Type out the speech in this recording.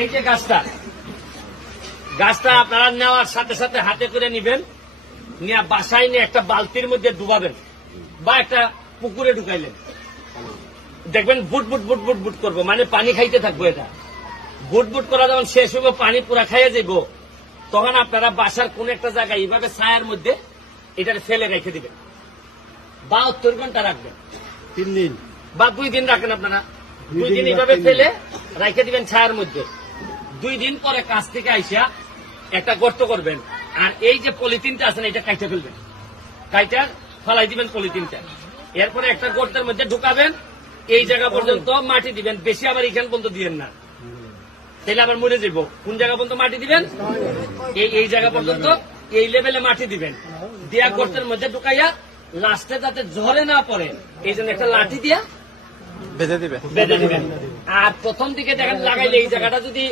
এই যে গাছটা আপনারা নেওয়ার সাথে সাথে হাতে করে নিবেন, নিয়ে বাসায় নিয়ে একটা বালতির মধ্যে ডুবাবেন বা একটা পুকুরে ঢুকাইলেন, দেখবেন বুট বুট বুট বুট বুট করবো, মানে পানি খাইতে থাকবো। এটা বুট বুট করা যখন শেষ হইব, পানি পুরা খাইয়ে যাইব, তখন আপনারা বাসার কোন একটা জায়গায় এইভাবে ছায়ার মধ্যে এটা ফেলে রেখে দিবেন বা 72 ঘন্টা রাখবেন, 3 দিন বা 2 দিন রাখেন। আপনারা 2 দিন এইভাবে ফেলে রেখে দিবেন ছায়ার মধ্যে। 2 দিন পরে কাছ থেকে আইসা একটা গর্ত করবেন, আর এই যে পলিথিনটা আছে না, এটা কাইটা ফেলবেন, কাইটা ফালাই দিবেন পলিথিনটা। এরপরে একটা গর্তের মধ্যে ঢুকাবেন, এই জায়গা পর্যন্ত মাটি দিবেন, বেশি আবার এখান পর্যন্ত দিবেন না, তাহলে আবার মরে যাবো। কোন জায়গা পর্যন্ত মাটি দিবেন? এই জায়গা পর্যন্ত এই লেভেলে মাটি দিবেন, দিয়া গর্তের মধ্যে ঢুকাইয়া লাস্টে যাতে ঝরে না পড়ে এই জন্য একটা লাঠি দিয়া বেঁধে দিবেন। আর প্রথম দিকে দেখেন লাগাইলে এই জায়গাটা যদি